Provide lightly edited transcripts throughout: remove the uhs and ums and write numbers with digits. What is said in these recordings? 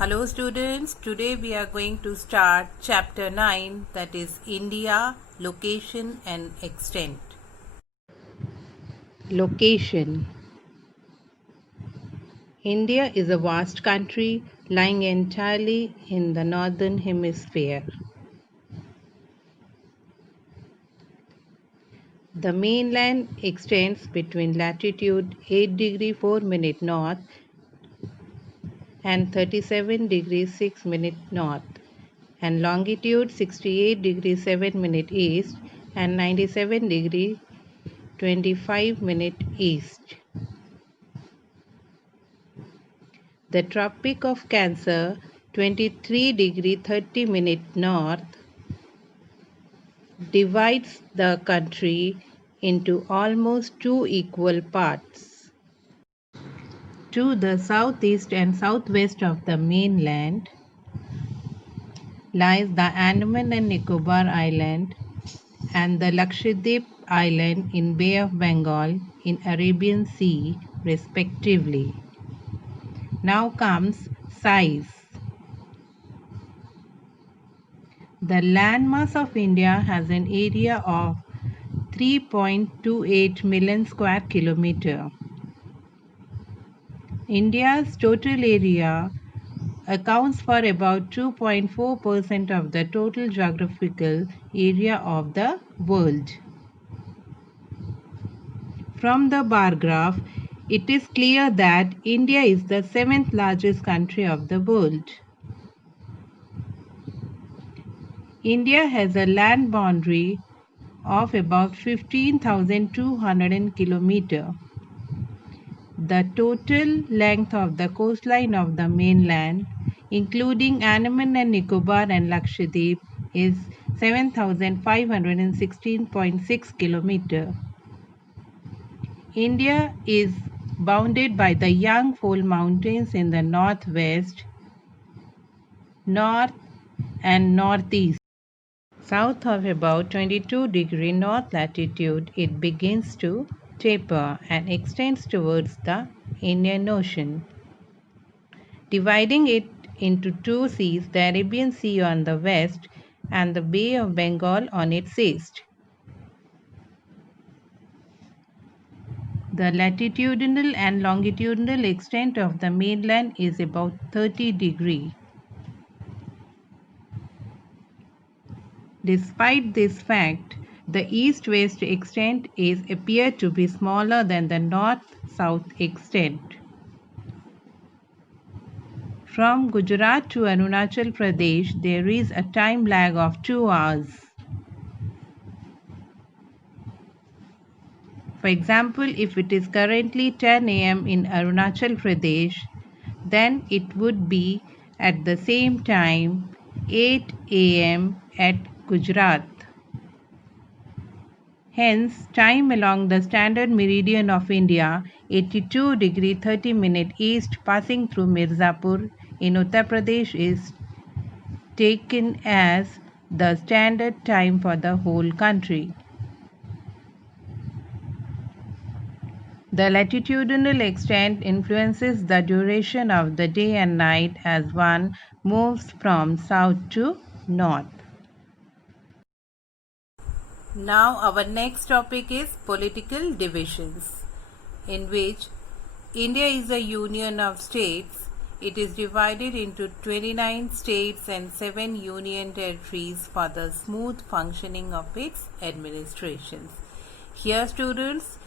Hello students, today we are going to start chapter 9, that is India, Location and Extent. Location. India is a vast country lying entirely in the northern hemisphere. The mainland extends between latitude 8 degree 4 minute north and 37 degrees 6 minute north, and longitude 68 degrees 7 minute east and 97 degree 25 minute east. The Tropic of Cancer, 23 degree 30 minute north, divides the country into almost two equal parts. To the southeast and southwest of the mainland lies the Andaman and Nicobar Island and the Lakshadweep Island in Bay of Bengal in Arabian Sea, respectively. Now comes size. The landmass of India has an area of 3.28 million square kilometer. India's total area accounts for about 2.4% of the total geographical area of the world. From the bar graph, it is clear that India is the 7th largest country of the world. India has a land boundary of about 15,200 kilometers. The total length of the coastline of the mainland, including Andaman and Nicobar and Lakshadweep, is 7,516.6 kilometers. India is bounded by the Yangfol Mountains in the northwest, north and northeast. South of about 22 degree north latitude, it begins to taper and extends towards the Indian Ocean, dividing it into two seas, the Arabian Sea on the west and the Bay of Bengal on its east. The latitudinal and longitudinal extent of the mainland is about 30 degrees. Despite this fact, the east-west extent is appeared to be smaller than the north-south extent. From Gujarat to Arunachal Pradesh, there is a time lag of 2 hours. For example, if it is currently 10 a.m. in Arunachal Pradesh, then it would be at the same time 8 a.m. at Gujarat. Hence, time along the standard meridian of India, 82 degree 30 minute east, passing through Mirzapur in Uttar Pradesh, is taken as the standard time for the whole country. The latitudinal extent influences the duration of the day and night as one moves from south to north. Now our next topic is political divisions, in which India is a union of states. It is divided into 29 states and 7 union territories for the smooth functioning of its administrations. Here students,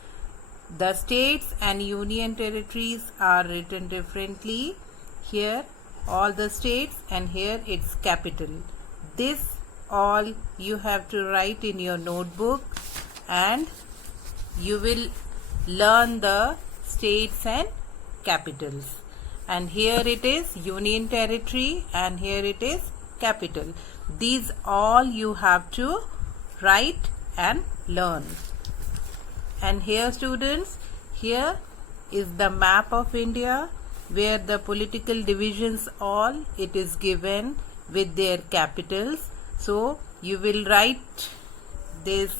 the states and union territories are written differently. Here all the states and here its capital. This all you have to write in your notebook, and you will learn the states and capitals. And here it is union territory and here it is capital. These all you have to write and learn. And here students, here is the map of India, where the political divisions all it is given with their capitals. So you will write this,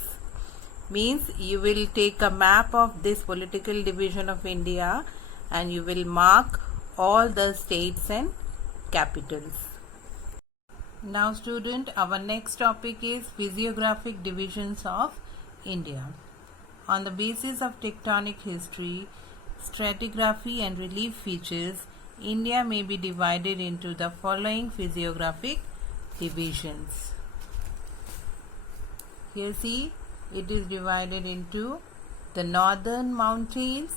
means you will take a map of this political division of India and you will mark all the states and capitals. Now student, our next topic is physiographic divisions of India. On the basis of tectonic history, stratigraphy and relief features, India may be divided into the following physiographic divisions. Here see, it is divided into the northern mountains,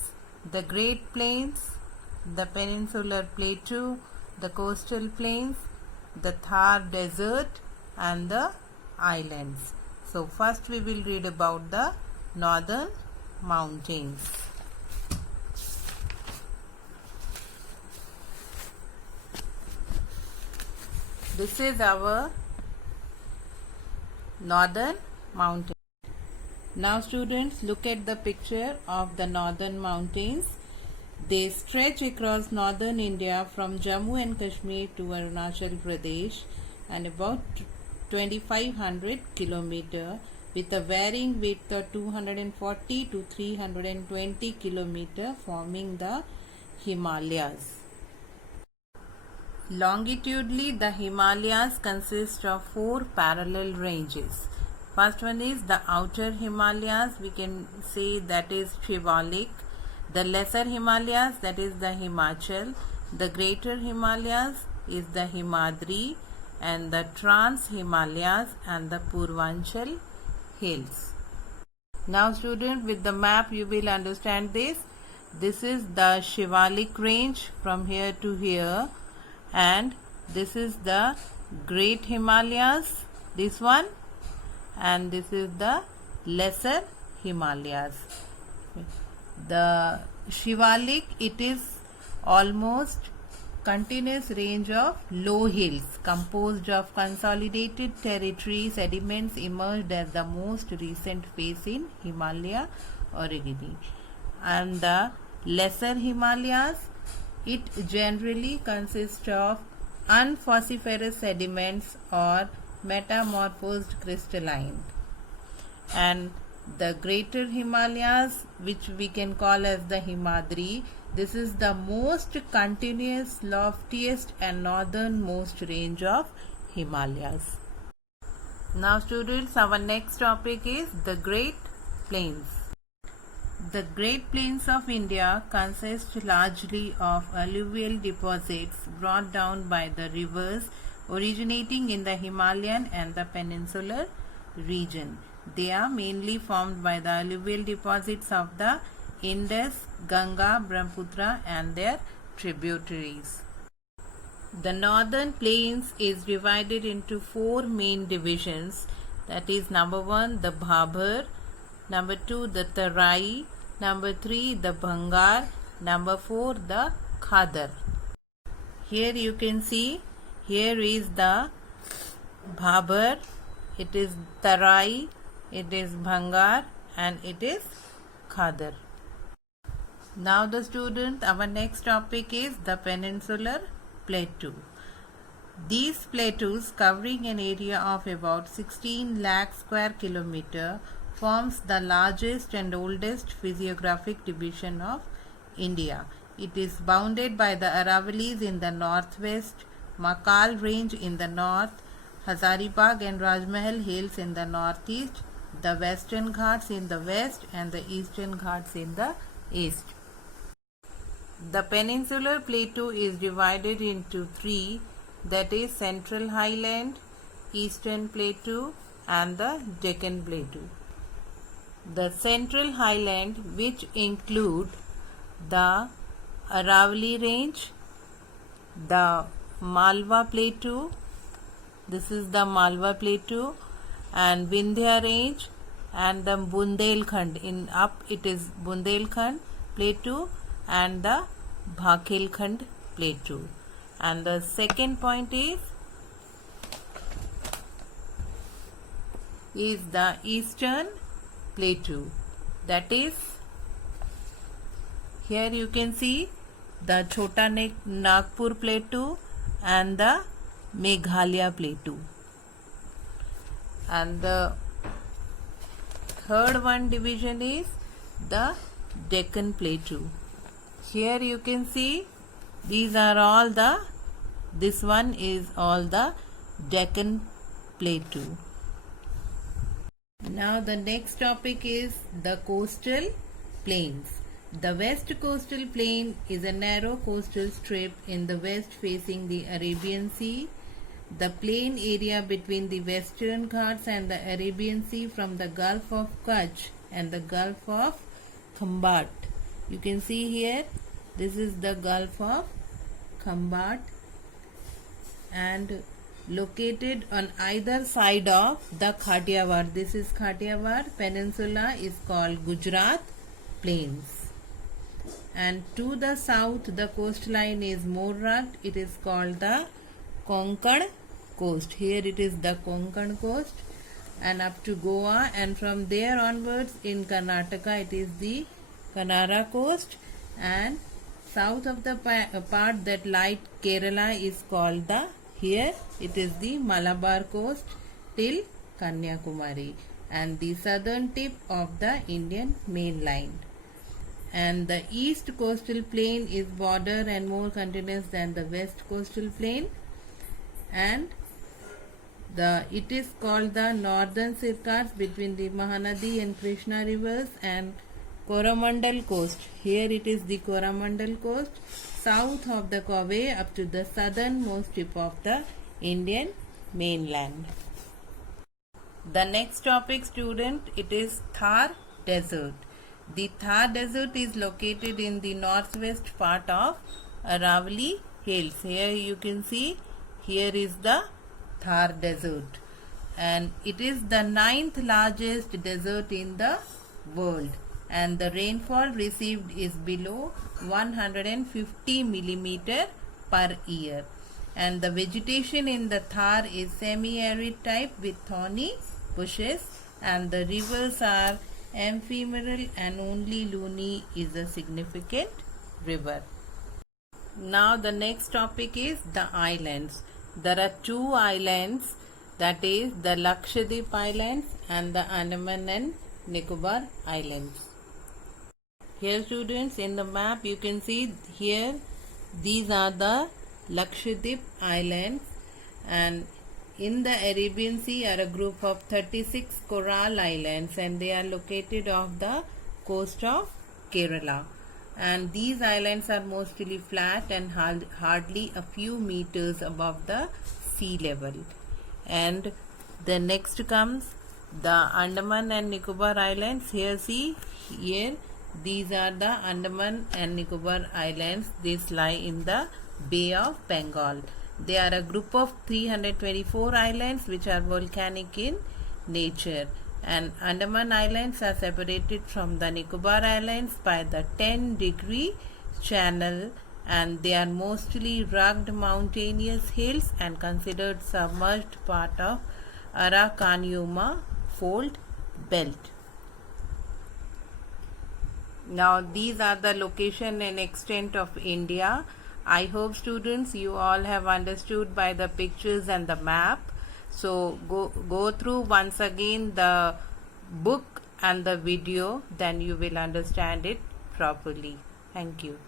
the Great Plains, the peninsular plateau, the coastal plains, the Thar desert and the islands. So first we will read about the northern mountains. This is our northern mountain. Now students, look at the picture of the northern mountains. They stretch across northern India from Jammu and Kashmir to Arunachal Pradesh and about 2500 km with a varying width of 240 to 320 km forming the Himalayas. Longitudinally, the Himalayas consist of 4 parallel ranges. First one is the outer Himalayas, we can say that is Shivalik. The lesser Himalayas, that is the Himachal. The greater Himalayas is the Himadri, and the Trans Himalayas and the Purvanchal hills. Now student, with the map you will understand this. This is the Shivalik range from here to here, and this is the Great Himalayas, this one, and this is the lesser Himalayas. The Shivalik, it is almost continuous range of low hills composed of consolidated territory sediments emerged as the most recent phase in Himalaya orogeny. And the lesser Himalayas, it generally consists of unfossiferous sediments or metamorphosed crystalline. And the greater Himalayas, which we can call as the Himadri, this is the most continuous, loftiest and northernmost range of Himalayas. Now students, our next topic is the Great Plains. The Great Plains of India consist largely of alluvial deposits brought down by the rivers originating in the Himalayan and the peninsular region. They are mainly formed by the alluvial deposits of the Indus, Ganga, Brahmaputra and their tributaries. The northern plains is divided into 4 main divisions, that is number 1 the Bhabur, number 2 the Tarai, number 3 the Bhangar, number 4 the Khadar. Here you can see, here is the Bhabur, it is Tarai, it is Bhangar and it is Khadar. Now the student, our next topic is the peninsular plateau. These plateaus, covering an area of about 16 lakh square kilometer, forms the largest and oldest physiographic division of India. It is bounded by the Aravallis in the northwest, Makal range in the north, Hazaribagh and Rajmahal hills in the northeast, the western Ghats in the west and the eastern Ghats in the east. The peninsular plateau is divided into 3, that is Central Highland, Eastern Plateau and the Deccan Plateau. The Central Highland, which include the Aravalli range, the Malwa Plateau, this is the Malwa Plateau, and Vindhya range and the Bundelkhand, in up it is Bundelkhand Plateau and the Bhakelkhand Plateau. And the second point is the Eastern Plateau, that is here you can see the Chota Nagpur Plateau and the Meghalaya Plateau. And the third one division is the Deccan Plateau. Here you can see these are all the This one is all the Deccan Plateau. Now the next topic is the coastal plains. The West Coastal Plain is a narrow coastal strip in the west facing the Arabian Sea. The plain area between the Western Ghats and the Arabian Sea from the Gulf of Kutch and the Gulf of Khambat. You can see here, this is the Gulf of Khambat, and located on either side of the Kathiawar. This is Kathiawar Peninsula, is called Gujarat Plains. And to the south, the coastline is more rugged. It is called the Konkan coast. Here it is the Konkan coast, and up to Goa, and from there onwards in Karnataka it is the Kannada coast, and south of the part that lies Kerala is called the, here it is the Malabar coast till Kanyakumari, and the southern tip of the Indian mainland. And the east coastal plain is broader and more continuous than the west coastal plain, and it is called the northern circuits between the Mahanadi and Krishna rivers and Coromandel coast. Here it is the Coromandel coast, south of the Coway up to the southernmost tip of the Indian mainland. The next topic, student, it is Thar Desert. The Thar Desert is located in the northwest part of Aravalli Hills. Here you can see, here is the Thar Desert, and it is the 9th largest desert in the world, and the rainfall received is below 150 millimeter per year, and the vegetation in the Thar is semi-arid type with thorny bushes, and the rivers are ephemeral and only Luni is a significant river. Now the next topic is the islands. There are two islands, that is the Lakshadweep Islands and the Andaman and Nicobar Islands. Here students, in the map you can see here, these are the Lakshadweep Islands, and in the Arabian Sea are a group of 36 coral islands, and they are located off the coast of Kerala. And these islands are mostly flat and hardly a few meters above the sea level. And the next comes the Andaman and Nicobar Islands. Here see, here these are the Andaman and Nicobar Islands. These lie in the Bay of Bengal. They are a group of 324 islands which are volcanic in nature, and Andaman Islands are separated from the Nicobar Islands by the 10-degree channel, and they are mostly rugged mountainous hills and considered submerged part of Araucanian Fault Belt. Now these are the location and extent of India. I hope students you all have understood by the pictures and the map. So go through once again the book and the video, then you will understand it properly. Thank you.